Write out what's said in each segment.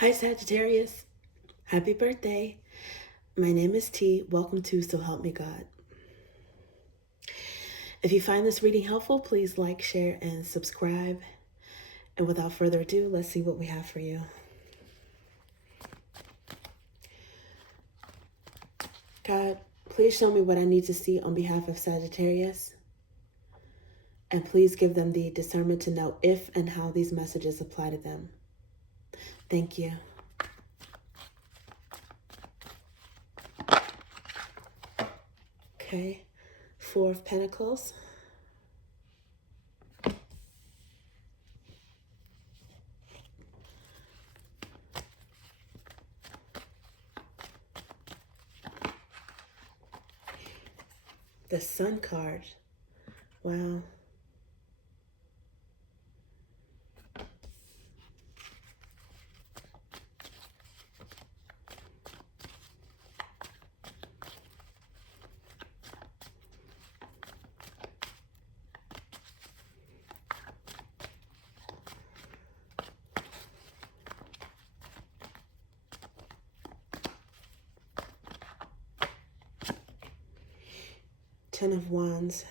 Hi, Sagittarius. Happy birthday. My name is T. Welcome to So Help Me God. If you find this reading helpful, please like, share, and subscribe. And without further ado, let's see what we have for you. God, please show me what I need to see on behalf of Sagittarius. And please give them the discernment to know if and how these messages apply to them. Thank you. Okay, Four of Pentacles. The Sun card. Wow. Ten of Wands.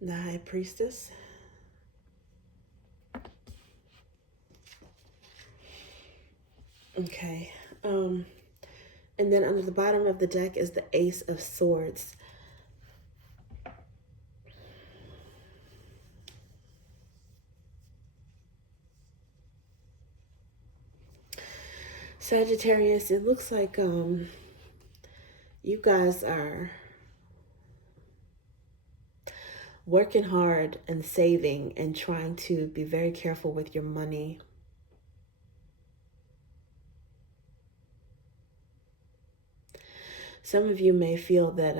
The High Priestess. Okay. And then under the bottom of the deck is the Ace of Swords. Sagittarius, it looks like you guys are working hard and saving and trying to be very careful with your money. Some of you may feel that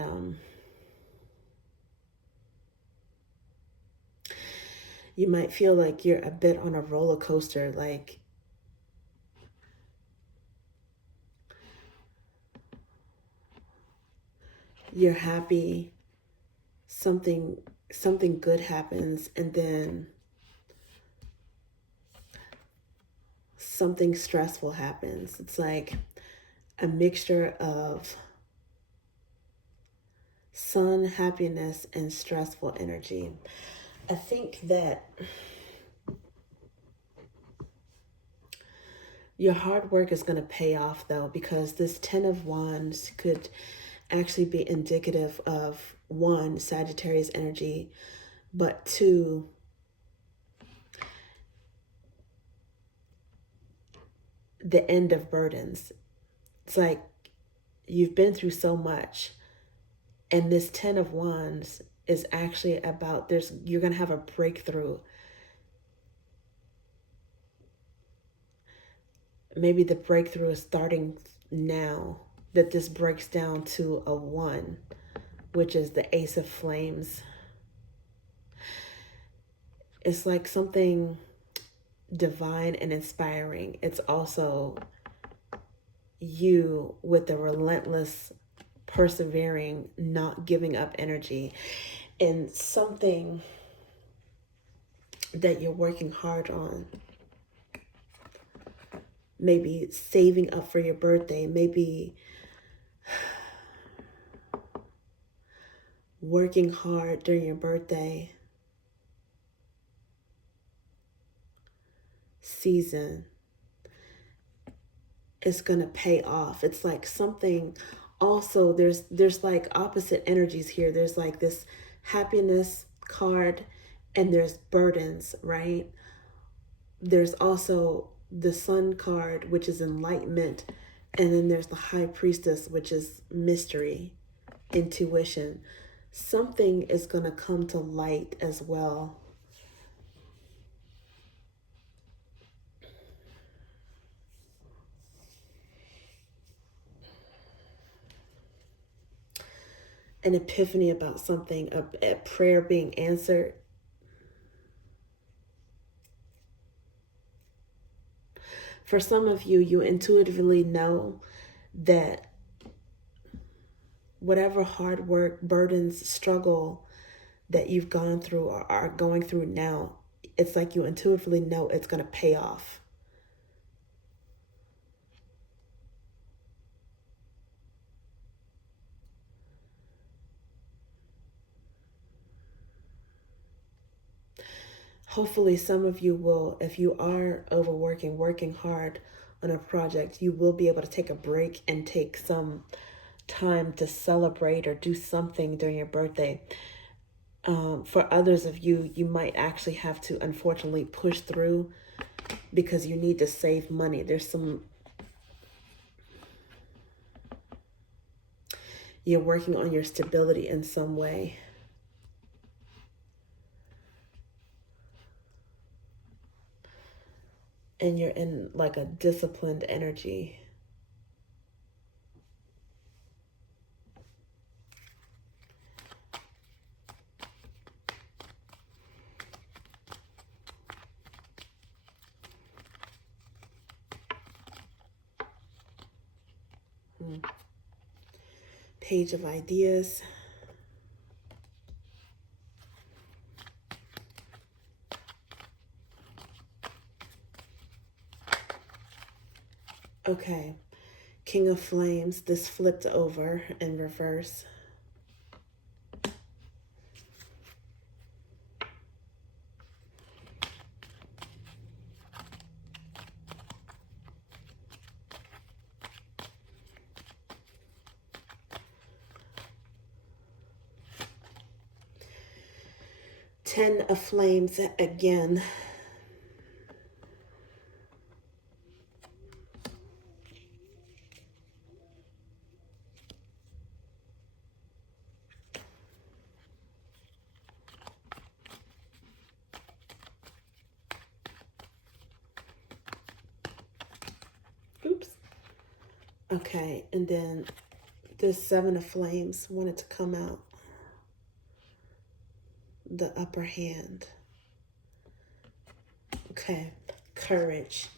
you might feel like you're a bit on a roller coaster, like you're happy, something good happens, and then something stressful happens. It's like a mixture of sun, happiness, and stressful energy. I think that your hard work is going to pay off, though, because this Ten of Wands could actually be indicative of, one, Sagittarius energy, but two, the end of burdens. It's like you've been through so much, and this Ten of Wands is actually about you're going to have a breakthrough. Maybe the breakthrough is starting now, that this breaks down to a 1, which is the Ace of Flames. It's like something divine and inspiring. It's also you with the relentless, persevering, not giving up energy, and something that you're working hard on. Maybe saving up for your birthday, maybe working hard during your birthday season is going to pay off. It's like something also, there's like opposite energies here. There's like this happiness card and there's burdens, right? There's also the Sun card, which is enlightenment, and then there's the High Priestess, which is mystery, intuition. Something is going to come to light as well. An epiphany about something, a prayer being answered. For some of you, you intuitively know that whatever hard work, burdens, struggle that you've gone through or are going through now, it's like you intuitively know it's going to pay off. Hopefully some of you will, if you are overworking, working hard on a project, you will be able to take a break and take some time to celebrate or do something during your birthday. For others of you, you might actually have to unfortunately push through because you need to save money. You're working on your stability in some way. And you're in like a disciplined energy. Page of Ideas. Okay, King of Flames. This flipped over in reverse. Ten of Flames again. Oops. Okay, and then the Seven of Flames wanted to come out. The upper hand. Okay, Courage.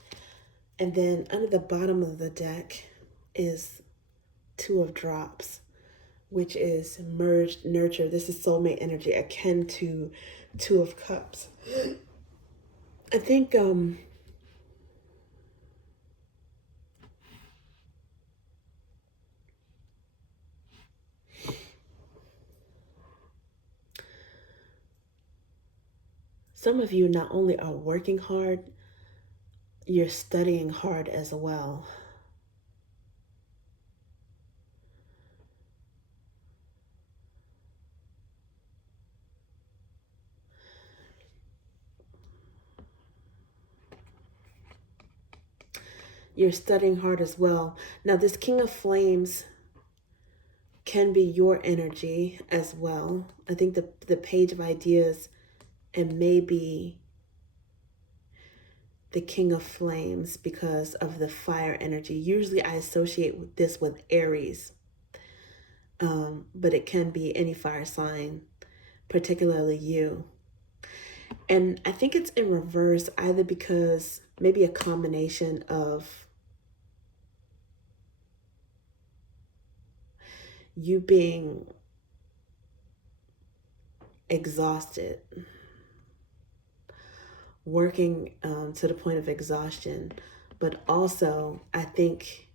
And then under the bottom of the deck is Two of Drops, which is merged nurture. This is soulmate energy, akin to Two of Cups. I think some of you not only are working hard, you're studying hard as well. You're studying hard as well. Now, this King of Flames can be your energy as well. I think the Page of Ideas and maybe the King of Flames because of the fire energy. Usually I associate this with Aries, but it can be any fire sign, particularly you. And I think it's in reverse either because maybe a combination of you being exhausted, working to the point of exhaustion, but also I think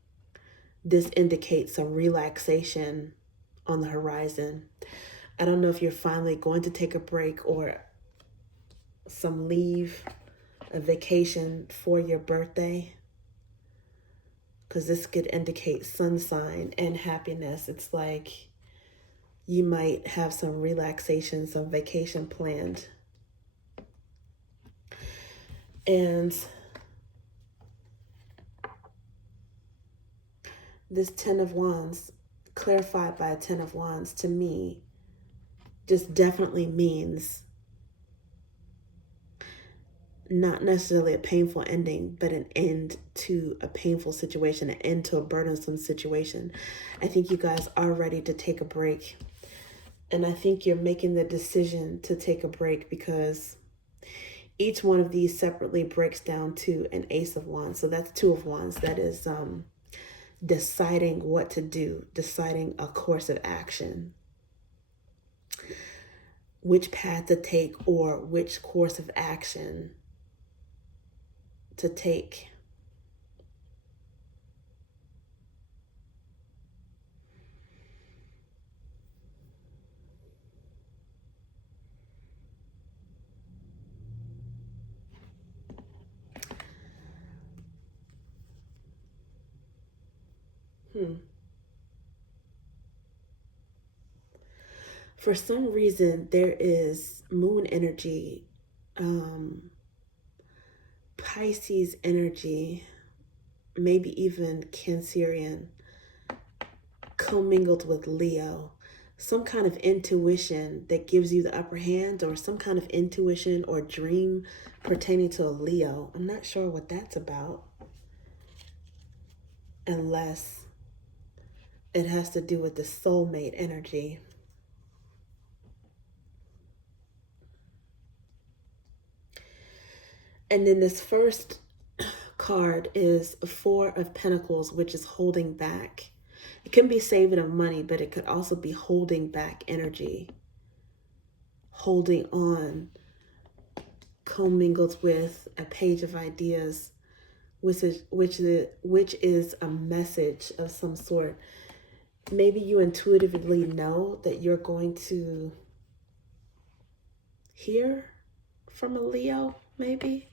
this indicates some relaxation on the horizon. I don't know if you're finally going to take a break or some leave, a vacation for your birthday, because this could indicate sun sign and happiness. It's like you might have some relaxation, some vacation planned. And this Ten of Wands, clarified by a Ten of Wands, to me, just definitely means not necessarily a painful ending, but an end to a painful situation, an end to a burdensome situation. I think you guys are ready to take a break. And I think you're making the decision to take a break because each one of these separately breaks down to an Ace of Wands. So that's Two of Wands. That is deciding what to do, deciding a course of action, which path to take or which course of action to take. For some reason, there is moon energy, Pisces energy, maybe even Cancerian, commingled with Leo. Some kind of intuition that gives you the upper hand, or some kind of intuition or dream pertaining to a Leo. I'm not sure what that's about, unless it has to do with the soulmate energy. And then this first card is Four of Pentacles, which is holding back. It can be saving of money, but it could also be holding back energy, holding on, commingled with a Page of Ideas, which is a message of some sort. Maybe you intuitively know that you're going to hear from a Leo, maybe.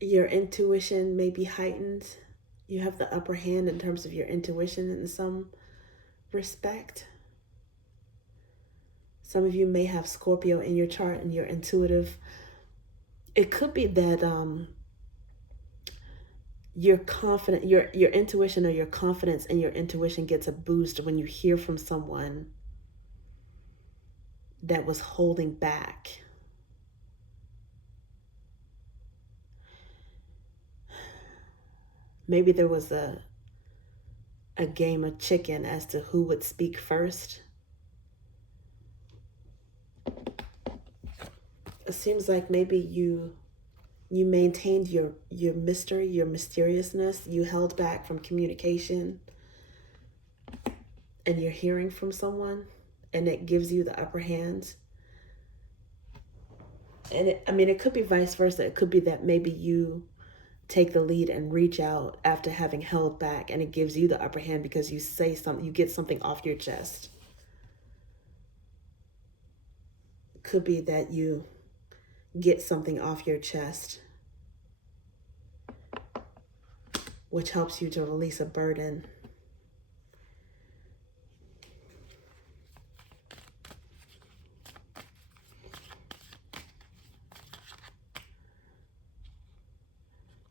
Your intuition may be heightened. You have the upper hand in terms of your intuition in some respect. Some of you may have Scorpio in your chart and you're intuitive. It could be that you're confident, your intuition or your confidence in your intuition gets a boost when you hear from someone that was holding back. Maybe there was a game of chicken as to who would speak first. It seems like maybe you maintained your mystery, your mysteriousness. You held back from communication, and you're hearing from someone, and it gives you the upper hand. And it could be vice versa. It could be that maybe you take the lead and reach out after having held back, and it gives you the upper hand because you say something, you get something off your chest. Could be that you get something off your chest, which helps you to release a burden.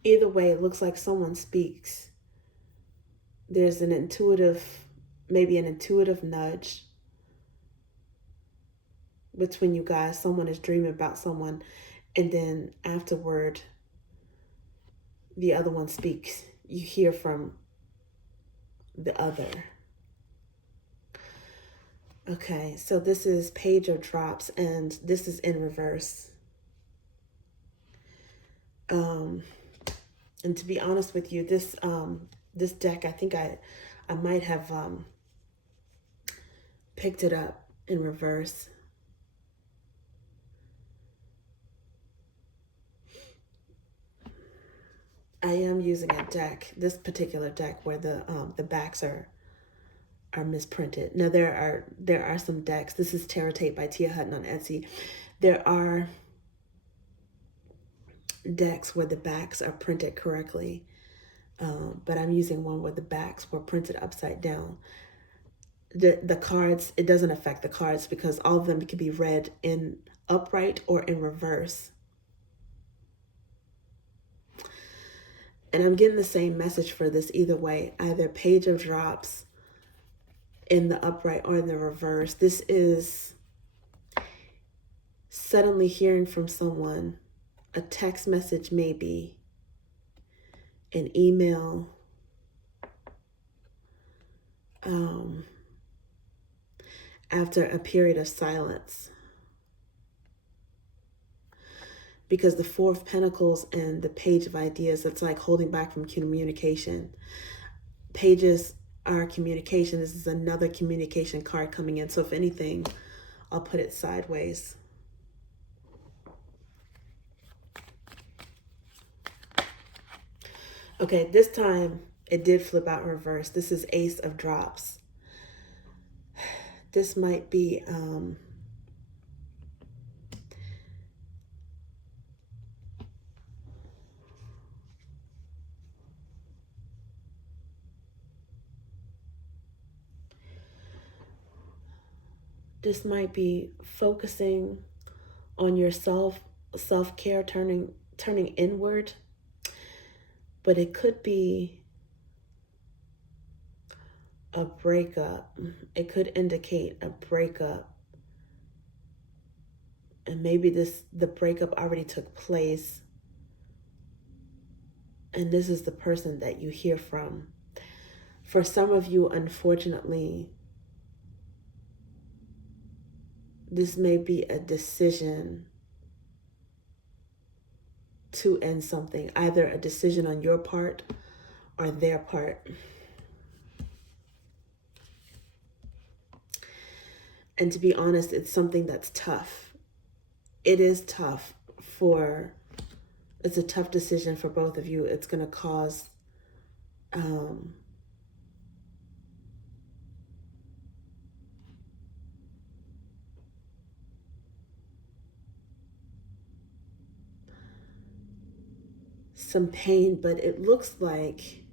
Either way, it looks like someone speaks. There's an intuitive, maybe an intuitive nudge between you guys. Someone is dreaming about someone, and then afterward, the other one speaks. You hear from the other. Okay, so this is Page of Drops, and this is in reverse. And to be honest with you, this deck, I think I might have picked it up in reverse. I am using a deck, this particular deck, where the backs are misprinted. Now there are some decks. This is Tarot Tape by Tia Hutton on Etsy. There are decks where the backs are printed correctly, but I'm using one where the backs were printed upside down. The cards, it doesn't affect the cards because all of them can be read in upright or in reverse. And I'm getting the same message for this either way, either Page of Drops in the upright or in the reverse. This is suddenly hearing from someone, a text message maybe, an email, after a period of silence. Because the Four of Pentacles and the Page of Ideas, it's like holding back from communication. Pages are communication. This is another communication card coming in. So if anything, I'll put it sideways. Okay, this time it did flip out in reverse. This is Ace of Drops. This might be this might be focusing on your self-care, turning inward. But it could be a breakup. It could indicate a breakup. And maybe the breakup already took place. And this is the person that you hear from. For some of you, unfortunately, this may be a decision to end something, either a decision on your part or their part. And to be honest, it's something that's tough. It is tough it's a tough decision for both of you. It's going to cause some pain, but it looks like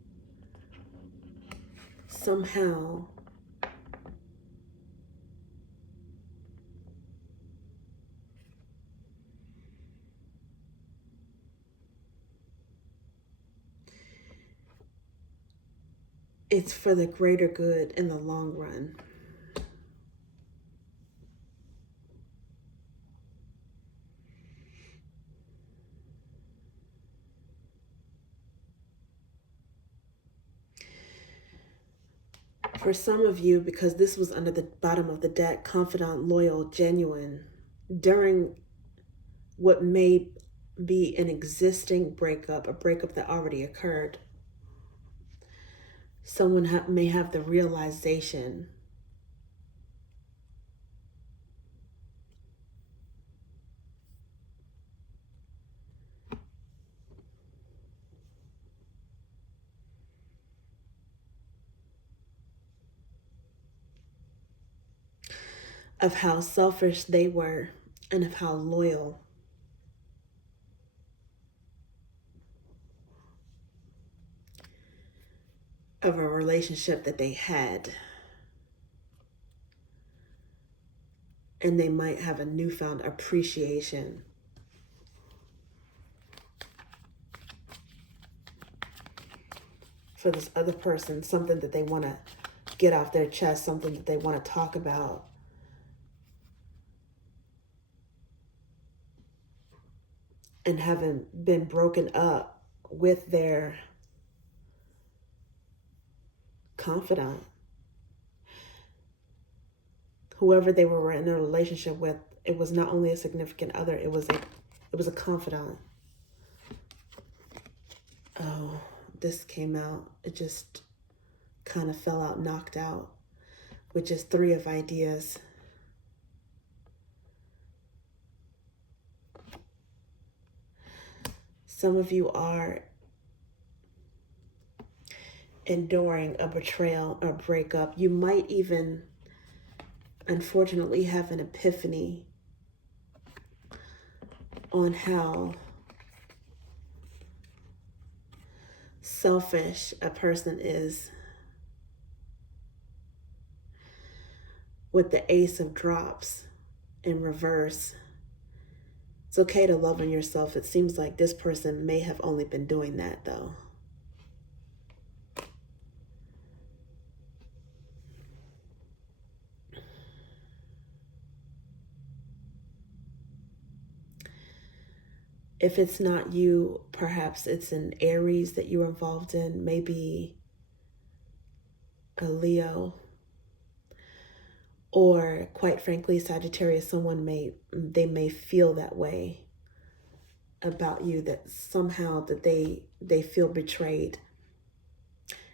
somehow it's for the greater good in the long run. For some of you, because this was under the bottom of the deck, confidant, loyal, genuine, during what may be an existing breakup, a breakup that already occurred, someone may have the realization of how selfish they were and of how loyal of a relationship that they had. And they might have a newfound appreciation for this other person, something that they want to get off their chest, something that they want to talk about. And having been broken up with their confidant, whoever they were in a relationship with, it was not only a significant other, it was a confidant. Oh, this came out, it just kind of fell out, knocked out, which is Three of Ideas. Some of you are enduring a betrayal or breakup. You might even, unfortunately, have an epiphany on how selfish a person is. With the Ace of Drops in reverse, it's okay to love on yourself. It seems like this person may have only been doing that, though. If it's not you, perhaps it's an Aries that you're involved in, maybe a Leo, Or quite frankly, Sagittarius, they may feel that way about you, that somehow that they feel betrayed.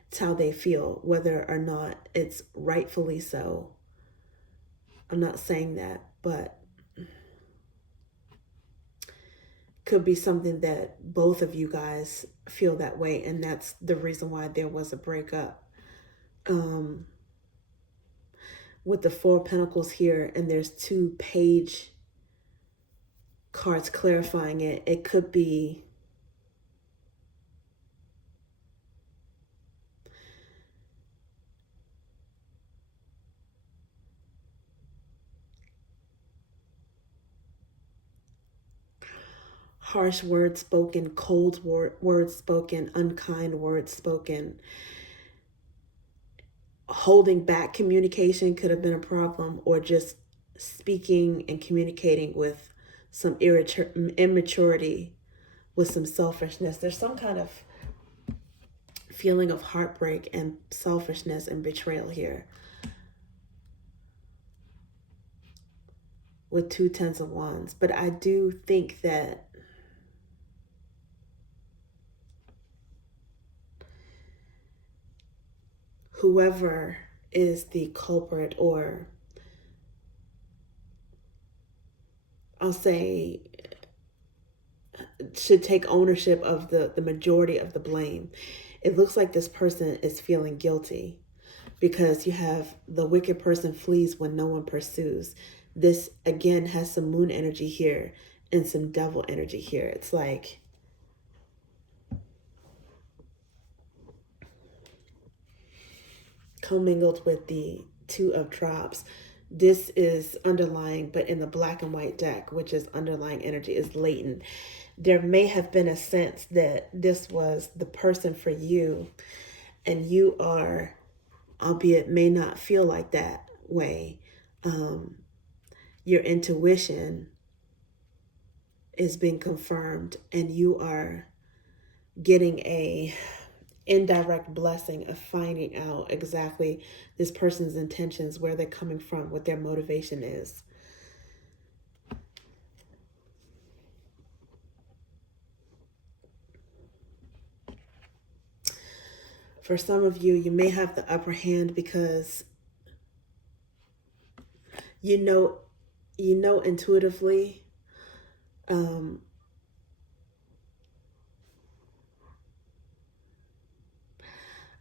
It's how they feel, whether or not it's rightfully so. I'm not saying that, but could be something that both of you guys feel that way, and that's the reason why there was a breakup. With the Four of Pentacles here, and there's 2 page cards clarifying it, it could be harsh words spoken, cold words spoken, unkind words spoken. Holding back communication could have been a problem, or just speaking and communicating with some immaturity, with some selfishness. There's some kind of feeling of heartbreak and selfishness and betrayal here. With 2 Tens of Wands. But I do think that whoever is the culprit, or I'll say should take ownership of the majority of the blame. It looks like this person is feeling guilty, because you have the wicked person flees when no one pursues. This again has some moon energy here and some devil energy here. It's like commingled with the 2 of Drops. This is underlying, but in the black and white deck, which is underlying energy, is latent. There may have been a sense that this was the person for you, and you are, albeit may not feel like that way, your intuition is being confirmed, and you are getting a indirect blessing of finding out exactly this person's intentions, where they're coming from, what their motivation is. For some of you, you may have the upper hand because you know intuitively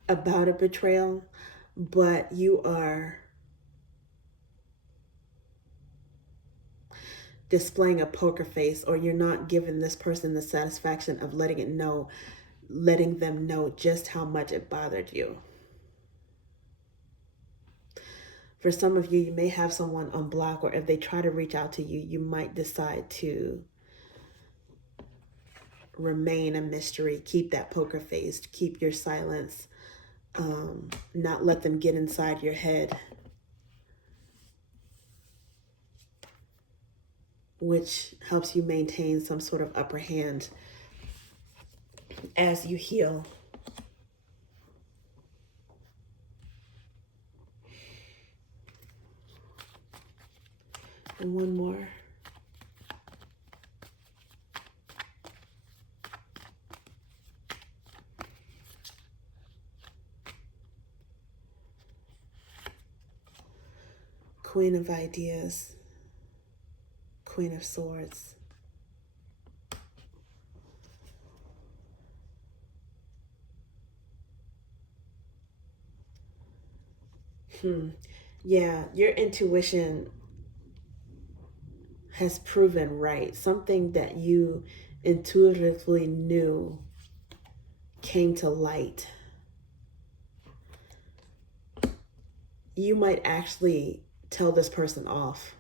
about a betrayal, but you are displaying a poker face, or you're not giving this person the satisfaction of letting them know just how much it bothered you. For some of you, you may have someone on block, or if they try to reach out to you, you might decide to remain a mystery, keep that poker face, keep your silence, not let them get inside your head, which helps you maintain some sort of upper hand as you heal. And one more. Queen of Ideas, Queen of Swords. Yeah, your intuition has proven right. Something that you intuitively knew came to light. You might actually tell this person off.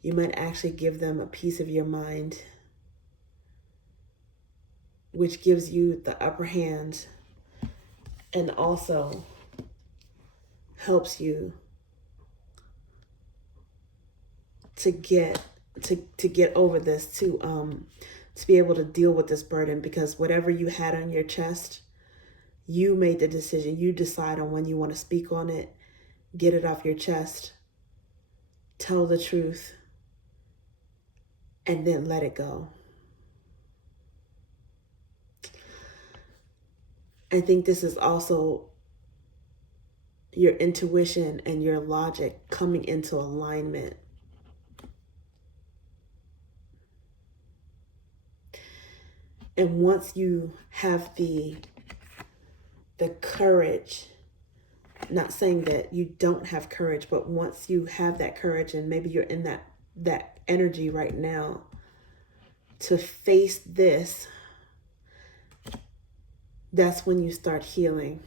You might actually give them a piece of your mind, which gives you the upper hand and also helps you to get over this, to be able to deal with this burden, because whatever you had on your chest, you made the decision. You decide on when you want to speak on it, get it off your chest, tell the truth, and then let it go. I think this is also your intuition and your logic coming into alignment. And once you have the courage, not saying that you don't have courage, but once you have that courage, and maybe you're in that energy right now to face this, that's when you start healing.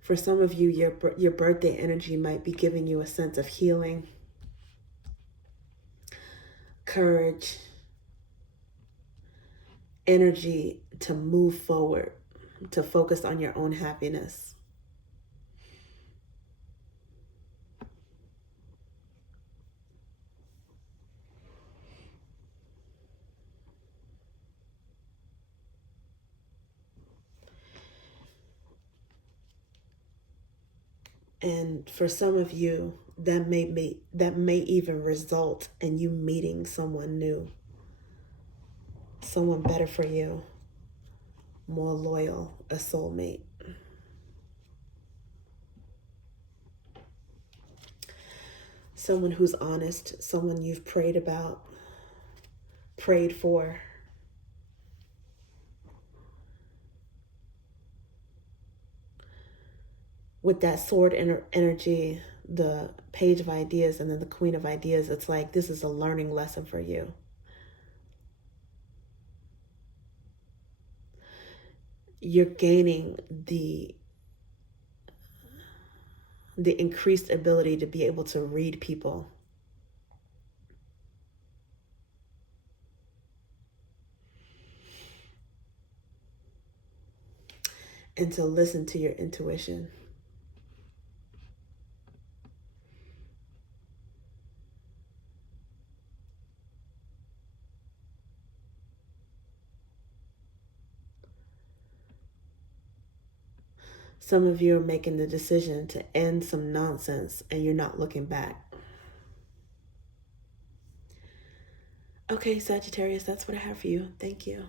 For some of you, your birthday energy might be giving you a sense of healing, courage, energy to move forward, to focus on your own happiness. And for some of you, that may even result in you meeting someone new, someone better for you, more loyal, a soulmate. Someone who's honest, someone you've prayed about, prayed for. With that sword energy, the page of ideas, and then the queen of ideas, it's like this is a learning lesson for you. You're gaining the increased ability to be able to read people. And to listen to your intuition. Some of you are making the decision to end some nonsense and you're not looking back. Okay, Sagittarius, that's what I have for you. Thank you.